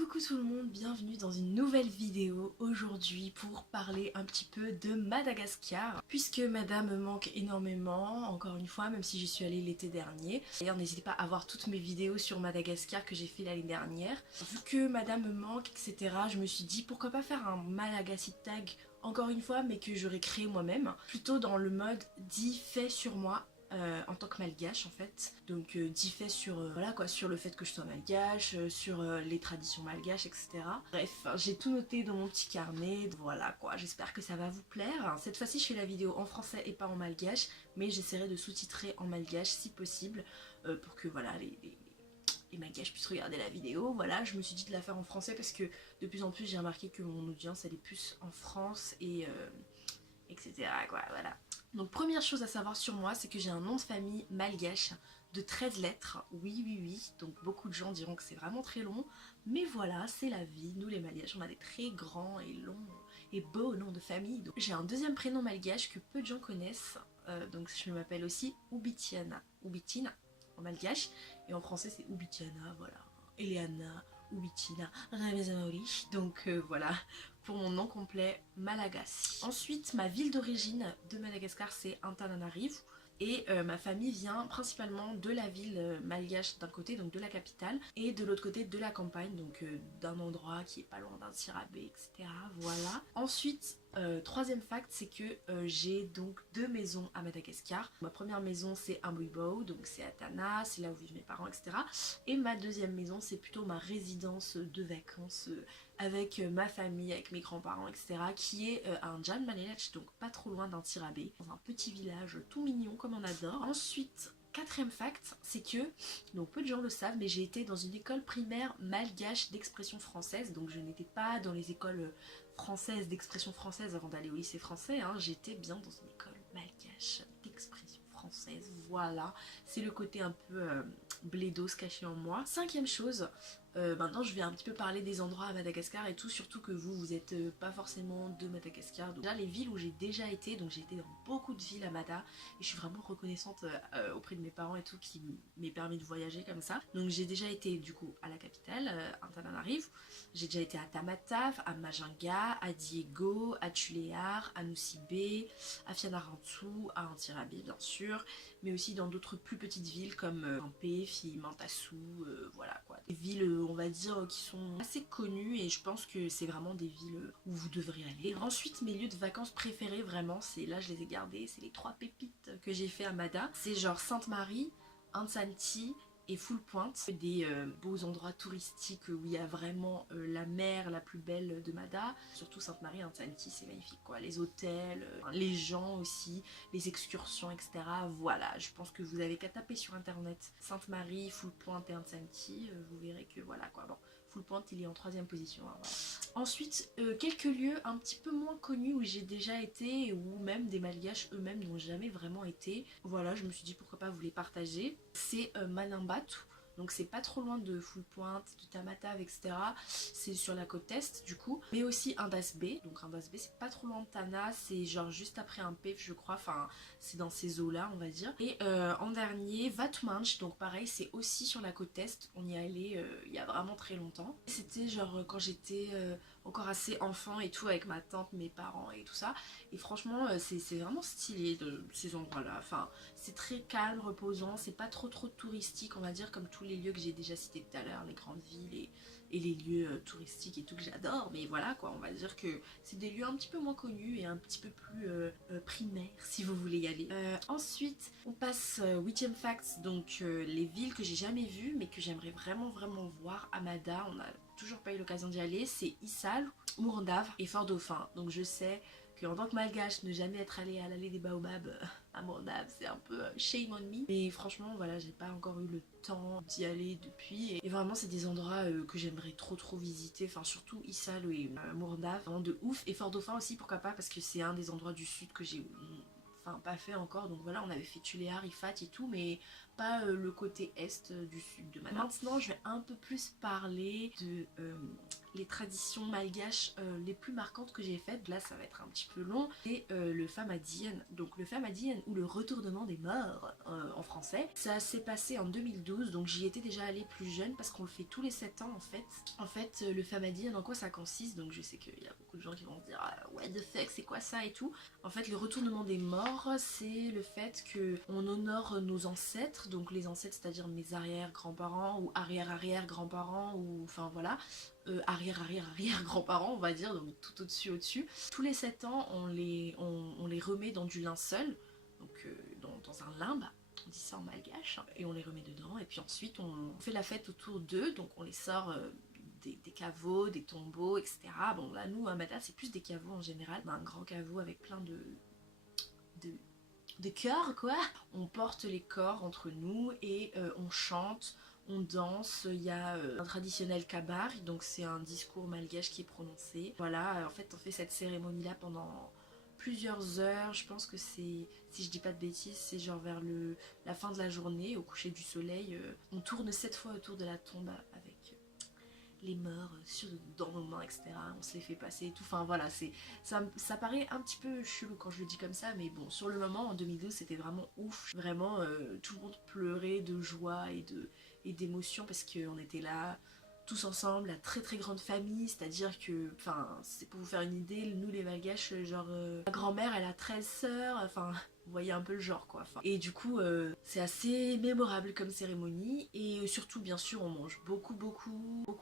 Coucou tout le monde, bienvenue dans une nouvelle vidéo aujourd'hui pour parler un petit peu de Madagascar puisque madame me manque énormément, encore une fois, même si j'y suis allée l'été dernier. D'ailleurs n'hésitez pas à voir toutes mes vidéos sur Madagascar que j'ai fait l'année dernière. Vu que madame me manque, etc., je me suis dit pourquoi pas faire un Malagasy tag encore une fois, mais que j'aurais créé moi-même, plutôt dans le mode dit fait sur moi. En tant que malgache en fait, donc dit fait sur voilà quoi, sur le fait que je sois malgache, sur les traditions malgaches, etc. Bref, j'ai tout noté dans mon petit carnet, voilà quoi, j'espère que ça va vous plaire. Cette fois-ci je fais la vidéo en français et pas en malgache, mais j'essaierai de sous-titrer en malgache si possible, pour que voilà les malgaches puissent regarder la vidéo. Voilà, je me suis dit de la faire en français parce que de plus en plus j'ai remarqué que mon audience elle est plus en France et etc. quoi, voilà. Donc première chose à savoir sur moi, c'est que j'ai un nom de famille malgache de 13 lettres, oui, donc beaucoup de gens diront que c'est vraiment très long, mais voilà, c'est la vie, nous les malgaches, on a des très grands et longs et beaux noms de famille. J'ai un deuxième prénom malgache que peu de gens connaissent, donc je m'appelle aussi Ubitiana, Ubitina en malgache, et en français c'est Ubitiana, voilà, Eliana, Ubitina, Ramezamaori, donc voilà, pour mon nom complet Malagasy. Ensuite, ma ville d'origine de Madagascar c'est Antananarivo et ma famille vient principalement de la ville malgache d'un côté, donc de la capitale, et de l'autre côté de la campagne, donc d'un endroit qui est pas loin d'un Tirabé, etc. Voilà. Ensuite, troisième fact, c'est que j'ai donc deux maisons à Madagascar. Ma première maison c'est Amboibo, donc c'est à Tana, c'est là où vivent mes parents, etc. Et ma deuxième maison c'est plutôt ma résidence de vacances avec ma famille, avec mes grands-parents, etc. qui est à un Jan Manelach, donc pas trop loin d'un Tirabé, dans un petit village tout mignon comme on adore. Ensuite, quatrième fact, c'est que, donc peu de gens le savent, mais j'ai été dans une école primaire malgache d'expression française, donc je n'étais pas dans les écoles françaises d'expression française avant d'aller au lycée français, hein. J'étais bien dans une école malgache d'expression française, voilà, c'est le côté un peu blédos caché en moi. Cinquième chose, maintenant je vais un petit peu parler des endroits à Madagascar et tout, surtout que vous êtes pas forcément de Madagascar. Donc, déjà les villes où j'ai déjà été, donc j'ai été dans beaucoup de villes à Mada et je suis vraiment reconnaissante auprès de mes parents et tout qui m'aient permis de voyager comme ça. Donc j'ai déjà été du coup à la capitale, Antananarivo, j'ai déjà été à Tamatave, à Majinga, à Diego, à Tuléar, à Nosibé, à Fianarantsoa, à Antirabé bien sûr, mais aussi dans d'autres plus petites villes comme Pampé, Mantassou, voilà quoi. Des villes on va dire qui sont assez connues et je pense que c'est vraiment des villes où vous devrez aller. Ensuite mes lieux de vacances préférés vraiment, c'est là je les ai gardés, c'est les trois pépites que j'ai fait à Mada. C'est genre Sainte-Marie, Ansanti et Full Point, des beaux endroits touristiques où il y a vraiment la mer la plus belle de Mada. Surtout Sainte-Marie, Ansanti, c'est magnifique quoi, les hôtels, les gens aussi, les excursions, etc. Voilà, je pense que vous avez qu'à taper sur internet Sainte-Marie, Full Point et Ansanti, vous verrez que voilà quoi. Bon, Full Point il est en troisième position, hein, voilà. Ensuite, quelques lieux un petit peu moins connus où j'ai déjà été, ou même des malgaches eux-mêmes n'ont jamais vraiment été. Voilà, je me suis dit pourquoi pas vous les partager. C'est Manambatu, donc c'est pas trop loin de Full Point, de Tamatave, etc. C'est sur la côte est du coup. Mais aussi Indus Bay, donc Indus Bay c'est pas trop loin de Tana, c'est genre juste après un pef je crois, enfin c'est dans ces eaux là on va dire. Et en dernier, Vatmanch, donc pareil c'est aussi sur la côte est, on y est allé il y a vraiment très longtemps. C'était genre quand j'étais encore assez enfant et tout avec ma tante, mes parents et tout ça. Et franchement c'est vraiment stylé de ces endroits là, enfin c'est très calme, reposant, c'est pas trop touristique on va dire comme tous les lieux que j'ai déjà cités tout à l'heure, les grandes villes et les lieux touristiques et tout que j'adore, mais voilà quoi, on va dire que c'est des lieux un petit peu moins connus et un petit peu plus primaires si vous voulez y aller. Ensuite on passe 8ème fact, donc les villes que j'ai jamais vues mais que j'aimerais vraiment voir à Mada, on a toujours pas eu l'occasion d'y aller, c'est Issal, Mourndave et Fort-Dauphin. Donc je sais qu'en tant que malgache, ne jamais être allé à l'allée des baobabs à Mourndave, c'est un peu shame on me. Mais franchement, voilà, j'ai pas encore eu le temps d'y aller depuis. Et vraiment, c'est des endroits que j'aimerais trop visiter. Enfin, surtout Issal et Mourndave, vraiment de ouf. Et Fort-Dauphin aussi, pourquoi pas, parce que c'est un des endroits du sud que j'ai pas fait encore, donc voilà on avait fait Tuléar, Ifat et tout, mais pas le côté est du sud de Mada. Maintenant je vais un peu plus parler de les traditions malgaches les plus marquantes que j'ai faites. Là ça va être un petit peu long. C'est le Famadiyen. Donc le Famadiyen ou le retournement des morts en français. Ça s'est passé en 2012, donc j'y étais déjà allée plus jeune parce qu'on le fait tous les 7 ans en fait. En fait le Famadiyen, en quoi ça consiste? Donc je sais qu'il y a beaucoup de gens qui vont se dire ah, what the fuck c'est quoi ça et tout. En fait le retournement des morts c'est le fait que on honore nos ancêtres, donc les ancêtres c'est-à-dire mes arrière-grands-parents ou arrière-arrière-grands-parents ou enfin voilà. Arrière-arrière-arrière-grands-parents on va dire, donc tout au-dessus. Tous les 7 ans on les remet dans du linceul, donc dans un limbe, on dit ça en malgache, et on les remet dedans et puis ensuite on fait la fête autour d'eux, donc on les sort des caveaux, des tombeaux, etc. Bon là nous à Mada c'est plus des caveaux en général, on a un grand caveau avec plein de corps quoi. On porte les corps entre nous et on chante, on danse, il y a un traditionnel kabar, donc c'est un discours malgache qui est prononcé. Voilà, en fait on fait cette cérémonie là pendant plusieurs heures, je pense que c'est, si je dis pas de bêtises, c'est genre vers la fin de la journée, au coucher du soleil, on tourne 7 fois autour de la tombe avec les morts dans nos mains, etc. On se les fait passer et tout. Enfin voilà, ça paraît un petit peu chelou quand je le dis comme ça, mais bon, sur le moment, en 2012, c'était vraiment ouf. Vraiment, tout le monde pleurait de joie et d'émotion parce qu'on était là tous ensemble, la très très grande famille, c'est-à-dire que, enfin, c'est pour vous faire une idée, nous les Malgaches, genre, ma grand-mère, elle a 13 sœurs, enfin, vous voyez un peu le genre quoi. Enfin, et du coup, c'est assez mémorable comme cérémonie, et surtout, bien sûr, on mange beaucoup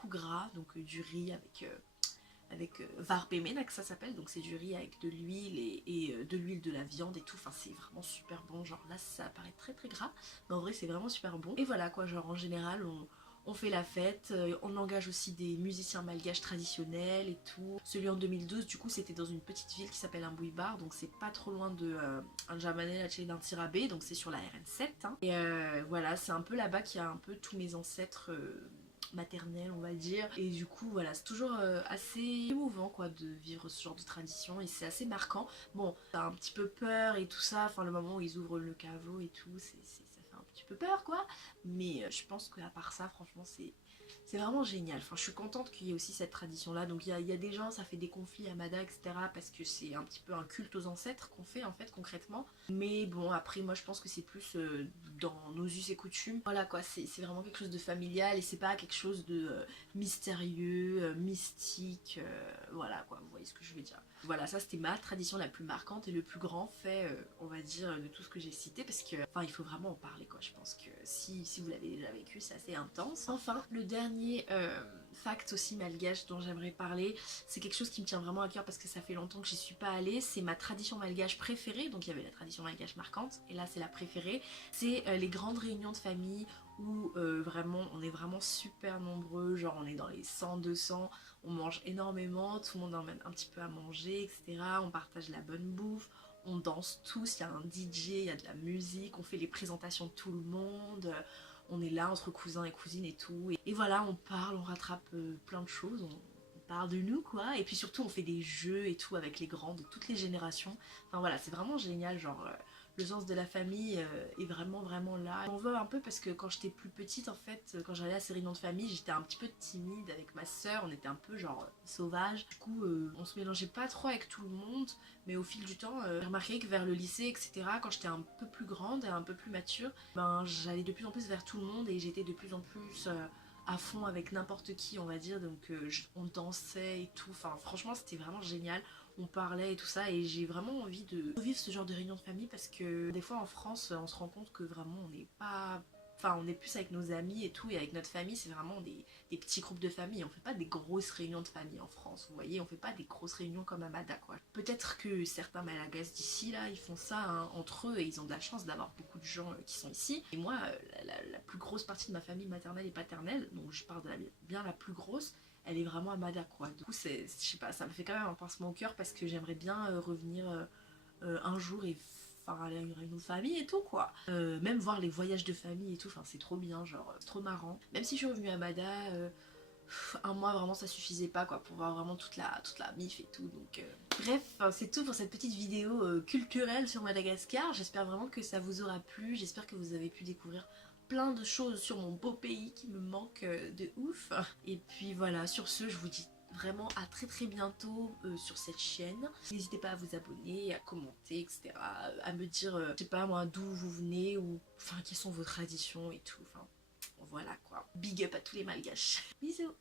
gras, donc du riz avec varbemenak ça s'appelle, donc c'est du riz avec de l'huile et de l'huile de la viande et tout, enfin c'est vraiment super bon, genre là ça paraît très très gras, mais en vrai c'est vraiment super bon. Et voilà quoi, genre en général on fait la fête, on engage aussi des musiciens malgaches traditionnels et tout. Celui en 2012 du coup c'était dans une petite ville qui s'appelle Mbouibar, donc c'est pas trop loin de Anjamane d'un Tirabé, donc c'est sur la RN7 hein. Et voilà, c'est un peu là-bas qu'il y a un peu tous mes ancêtres maternelle on va dire, et du coup voilà c'est toujours assez émouvant quoi de vivre ce genre de tradition et c'est assez marquant. Bon t'as un petit peu peur et tout ça, enfin le moment où ils ouvrent le caveau et tout, ça fait un petit peu peur quoi, mais je pense qu'à part ça franchement c'est vraiment génial. Enfin, je suis contente qu'il y ait aussi cette tradition-là. Donc il y a des gens, ça fait des conflits à Mada, etc. parce que c'est un petit peu un culte aux ancêtres qu'on fait en fait concrètement. Mais bon, après moi je pense que c'est plus dans nos us et coutumes. Voilà quoi, c'est vraiment quelque chose de familial et c'est pas quelque chose de mystérieux, mystique. Voilà quoi, vous voyez ce que je veux dire. Voilà, ça c'était ma tradition la plus marquante et le plus grand fait, on va dire, de tout ce que j'ai cité, parce que, enfin, il faut vraiment en parler quoi. Je pense que si vous l'avez déjà vécu, c'est assez intense. Enfin, le dernier fact aussi malgache dont j'aimerais parler, c'est quelque chose qui me tient vraiment à cœur parce que ça fait longtemps que j'y suis pas allée. C'est ma tradition malgache préférée. Donc il y avait la tradition malgache marquante et là c'est la préférée. C'est les grandes réunions de famille où vraiment on est vraiment super nombreux, genre on est dans les 100-200, on mange énormément, tout le monde emmène un petit peu à manger, etc. On partage la bonne bouffe, on danse tous, il y a un DJ, il y a de la musique, on fait les présentations de tout le monde, on est là entre cousins et cousines et tout, et voilà, on parle, on rattrape plein de choses, on parle de nous quoi, et puis surtout on fait des jeux et tout avec les grands de toutes les générations. Enfin voilà, c'est vraiment génial, genre le sens de la famille est vraiment là. On veut un peu parce que quand j'étais plus petite en fait, quand j'allais à ces réunions de famille, j'étais un petit peu timide avec ma soeur, on était un peu genre sauvage. Du coup on se mélangeait pas trop avec tout le monde, mais au fil du temps j'ai remarqué que vers le lycée etc, quand j'étais un peu plus grande et un peu plus mature, ben j'allais de plus en plus vers tout le monde et j'étais de plus en plus à fond avec n'importe qui on va dire, donc on dansait et tout, enfin franchement c'était vraiment génial, on parlait et tout ça, et j'ai vraiment envie de revivre ce genre de réunion de famille parce que des fois en France on se rend compte que vraiment on n'est pas... Enfin, on est plus avec nos amis et tout, et avec notre famille, c'est vraiment des petits groupes de famille. On fait pas des grosses réunions de famille en France, vous voyez, on fait pas des grosses réunions comme à Mada, quoi. Peut-être que certains Malagasy d'ici, là, ils font ça hein, entre eux, et ils ont de la chance d'avoir beaucoup de gens qui sont ici. Et moi, la plus grosse partie de ma famille maternelle et paternelle, donc je parle de bien la plus grosse, elle est vraiment à Mada, quoi. Du coup, je sais pas, ça me fait quand même un pincement au cœur parce que j'aimerais bien revenir un jour et aller à une réunion de famille et tout quoi. Même voir les voyages de famille et tout, enfin c'est trop bien, genre c'est trop marrant. Même si je suis revenue à Mada un mois vraiment ça suffisait pas quoi pour voir vraiment toute la mif et tout. Donc bref, c'est tout pour cette petite vidéo culturelle sur Madagascar. J'espère vraiment que ça vous aura plu, j'espère que vous avez pu découvrir plein de choses sur mon beau pays qui me manque de ouf. Et puis voilà, sur ce je vous dis vraiment à très bientôt sur cette chaîne. N'hésitez pas à vous abonner, à commenter, etc. À me dire, je sais pas moi, d'où vous venez ou enfin quelles sont vos traditions et tout. Enfin voilà quoi. Big up à tous les malgaches. Bisous.